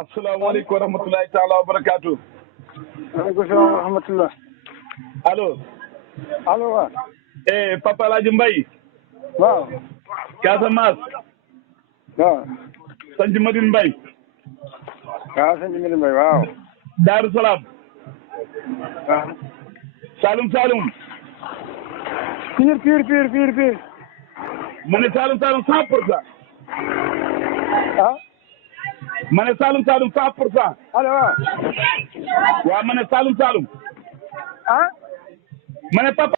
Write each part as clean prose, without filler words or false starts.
asalaamaaleykum wa rahmatulahi taala wa barakaatu. waaleykum salaam wa rahmatulah. allo. allo waaw. Papa El Hadj Mbaye. waaw. Casamance. waaw. Sanji Madine Mbaye. waaw Sanji Madine Mbaye waaw. Daaru Salaam. waaw. Saalum Saalum. Pire. mu ne Saalum Saalum 100%. ah. ma ne Saalum Saalum 100%. allo waaw. waaw ma ne Saalum Saalum. ah. ma ne papa.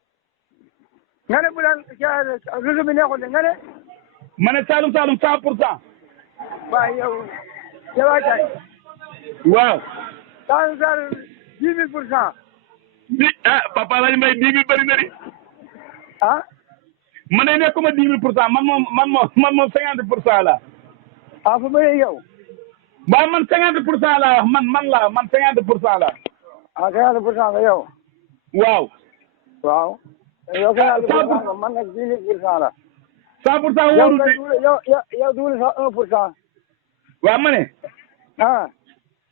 nga ne bu daan réseau bi neexul de nga ne. ma ne Saalum Saalum 100%. waaw yow a kay. waaw. Saalum 10 000%. Papa El Hadj Mbaye 10 000 bëri na di. ah. ma ne nekkuma 10 000%, man moom 50% la. ah fu bëree yow. waaw man 50% la man 50% la. ah 50% nga yow. waaw. waaw. yow 50% nga man nag 10 000% la. 100% wóorul de. yow duul sax 1%. waaw ma ne. ah.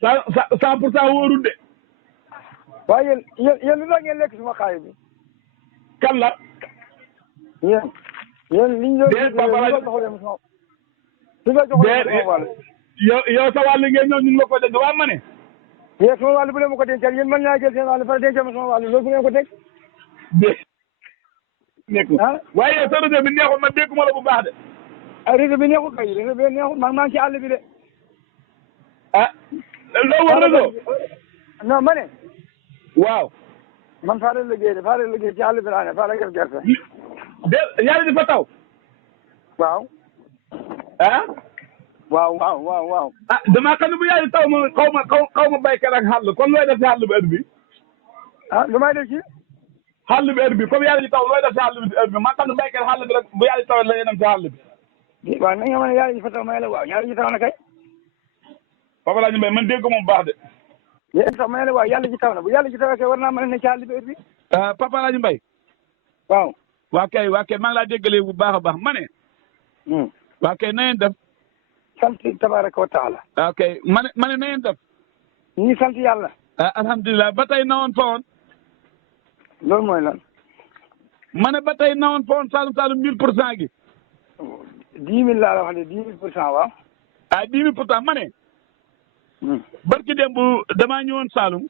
100% wóorul de. waaye yéen lu tax ngeen lekk suma xaalis bi. kan la. yéen liñ doon. déet Papa El Hadj yow sa wàll ngeen ñëw ñu ngi la ko dégg waaw ma ne. yéen sama wàll bu leen ma ko dencal yéen mën naa jël seen wàll pare dencal ma sama wàll loolu bu ngeen ko teg. nekkul ah. waaye yow sa réseau bi neexul man dégguma la bu baax de. ah réseau bi neexul kay réseau bi neexul man maa ngi ci àll bi de. ah. loo war réseau. non ma ne. waaw. man faa leen liggéey ci àll bi laa ne faa la def gerte. de yàlla di fa taw. waaw. ah. waaw. ah damaa xam ne bu yàlla di taw ma xaw ma béykat ak xàll kon looy def si xàll bi heure bi. ah lu may def ci. xàll bi heure bi comme yàlla di taw looy def si xàll bi heure bi maa xam ne béykat xàll bi rek bu yàlla di taw la ñuy dem si xàll bi. waaw na nga ma ne yàlla ji fa taw may la waaw yàlla ji taw na kay. Papa El Hadj Mbaye man dégg moom baax de. yéen sax may la waaw yàlla ji taw na bu yàlla ji taw kay war naa mën a ne ci àll bi heure bi. Papa El Hadj Mbaye. waaw. waa kay maa ngi laa déggalee bu baax a baax ma ne. waa kay na ngeen def. sant tabaraka wa taala. ok ma ne na ngeen def. ñu ngi sant yàlla. alhamdulilah ba tey nawoon fa woon. loolu mooy lan. ma ne ba tey nawoon fa woon Saalum 1000% gi. 10 000 laa la wax de 10 000% waaw. 10 000% ma ne. barki démb damaa ñëwoon Saalum.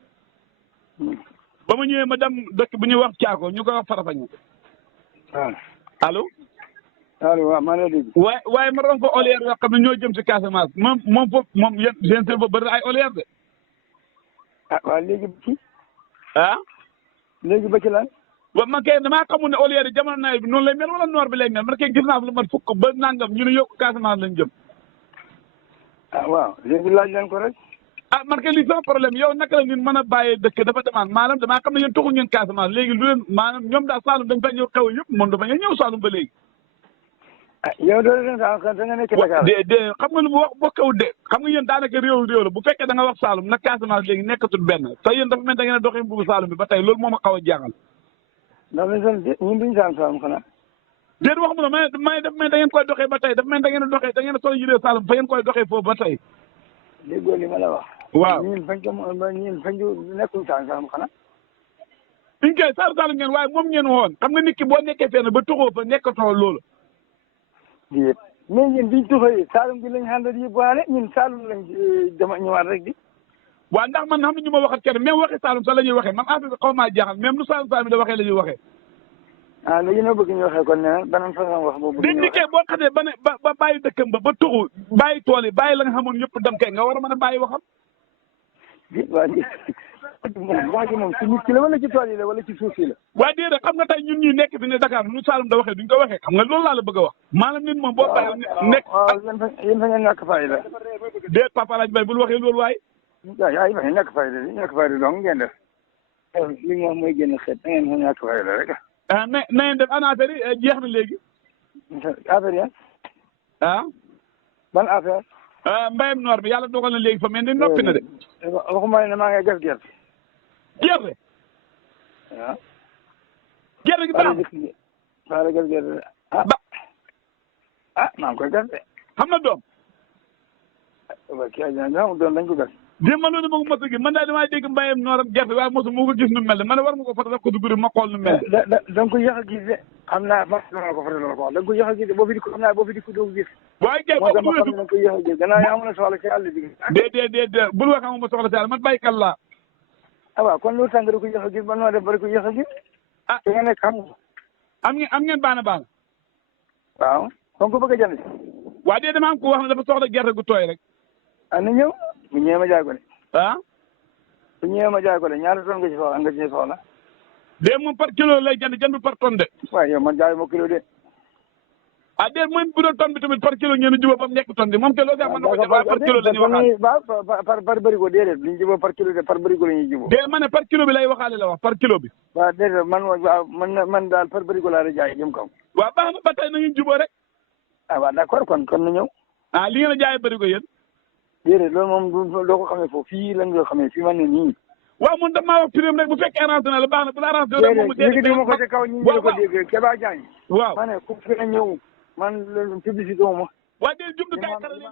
ba ma ñëwee ma dem dëkk bu ñuy wax Caako ñu koy wax Farafeñe. waaw. allo. waaw maa ngi lay dégg. waaye ma doon fa olière yoo xam ne ñoo jëm si Casamance moom foofu moom yéen seen fa bëri ay olière de. waaw léegi ba ci. léegi ba ci lan. waaw man kay damaa xamul ne olière yi jamono nawet bi noonu lay mel wala noor bi lay mel man kay gis naa lu mat fukk ba nangam ñu ne yokk Casamance lañ jëm. waaw léegi laaj leen ko rek. man kay lii sama problème yow naka la ñun mën a bàyyee dëkk dafa demande maanaam damaa xam ne yéen tuxu ngeen Casamance léegi lu leen maanaam ñoom daal Saalum dañ fa ñëw xew yëpp moom dafa ñëw Saalum ba léegi. yow doo leen Saalum kan da nga nekk Dakar. de xam nga lu mu wax bokkewul de xam nga yéen daanaka réew la bu fekkee da nga wax Saalum nag Casamance léegi nekkatul benn te yéen dafa mel da ngeen a doxee mbubu Saalum bi ba tey loolu moo ma xaw a jaaxal. ndax ñun duñu Saalum xanaa. déet wax mu ne may daf mel da ngeen koy doxee ba tey dafa mel da ngeen a doxee da ngeen a solo yiree Saalum fa ngeen koy doxee foofu ba tey. déggoo li ma la wax. waaw ñun fañ ko nekkul Saalum xanaa. biñ koy Saalum ngeen waaye moom ngeen woon xam nga nit ki boo nekkee fenn ba tuxoo fa nekkatoo loolu. déet mais ñun biñ tuxee Saalum gi lañ àndal yëpp waale ñun Saalum lañ dama ñëwaat rek di. waaw ndax man xam ne ñu ma waxat kenn même waxi Saalum sax la ñuy waxee man affaire bi xaw maa jaaxal même nu Saalum da waxee la ñuy waxee. léegi noo bëgg ñu waxee kon nee na beneen façon wax boobu. nit ñi kay boo xasee ba bàyyi dëkkam ba tuxu bàyyi tool yi bàyyi la nga xamoon yëpp dem kay nga war a mën a bàyyi waxam. wax ji moom ci nit ki la wala ci tool yi la wala ci suuf si la. waaye déedéet xam nga tey ñun ñuy nekk fi ne Dakar nu Saalum da waxee duñ ko waxee xam nga loolu laa la bëgg a wax. maanaam nit moom boo bàyyi nekk. yéen fa ngeen ñàkk fayda. déet Papa El Hadj Mbaye bul waxee loolu waaye. waaw yaa ngi fa ñàkk fayda dong ngeen def. li nga wax mooy génn xeet da ngeen fa ñàkk fayda rek. na ngeen def ana affaire yi jeex na léegi. affaire yi ban affaire. mbayam noor bi yàlla dogal na léegi fa mel ni noppi na de. waxuma ne maa ngi gas gerte. gerte. waaw. gerte gi baax na. gas gerte maa ngi koy gas de. xam na doom. waaw kii Adja nga xam doon dañ ko gas. démb loolu ma ko mos a gis man daal damaa dégg mbayam nooram gerte waaye mosu moo ko gis nu mel ne man war ma ko foto def ko dugub ma xool nu mel ne. da nga ko yéex a gis de xam naa fas la ko foto la ko wax da nga ko yéex a gis de boo fi di ko xam naa boo fi di ko doo gis. waaye kay moo tax ma xam ne da nga ko yéex a gis gannaaw yaa amoon na soxla ci àll bi. déedéet bul wax ma soxla si àll man baykat laa. ah waaw kon loolu tàng da ko yéex a gis ba noo def ba da ko yéex a gis. ah fi nga nekk xam nga. am ngeen baana baana. waaw kon ko bëgg a jënd si. waa dee dama am ko wax ne dafa soxla gerte gu tooy rek. ah na ñëw bu ñëwee ma jaay ko de. ah. bu ñëwee ma jaay ko de ñaata tonne nga ci soxla. de moom par kilo lay jënd par tonne de. waaye yow man jaay ma kilo de. ah de moom bu doon tonne bi tamit par kilo ngeen di jubóo ba mu nekk tonne bi moom kilo sax mën na ko jël par kilo la ñuy waxaale. waaw par bërigo déedéet li ñu jubóo par kilo de par bërigo la ñuy jubóo. de ma ne par kilo bi lay waxaale la wax par kilo bi. waaw déedéet man daal par bërigo laa di jaay jëm kaw. waaw baax na ba tey na ngeen jubóo rek. ah waaw d'accord kon na ñëw. ah li ngeen a jaayee bërigo yéen. déedéet loolu moom doo ko xamee foofu fii lañ ko xamee fii man ne nii. waaw man damaa wax prix rek bu fekkee arrangé na la baax na bu la arrangé rek moom mu déedéet ma ko ca kaw ñi la ko dégg Keba Diagne. waaw ma ne ku fi na ñëw man publicité wu ma. waa de jumtukaay xarale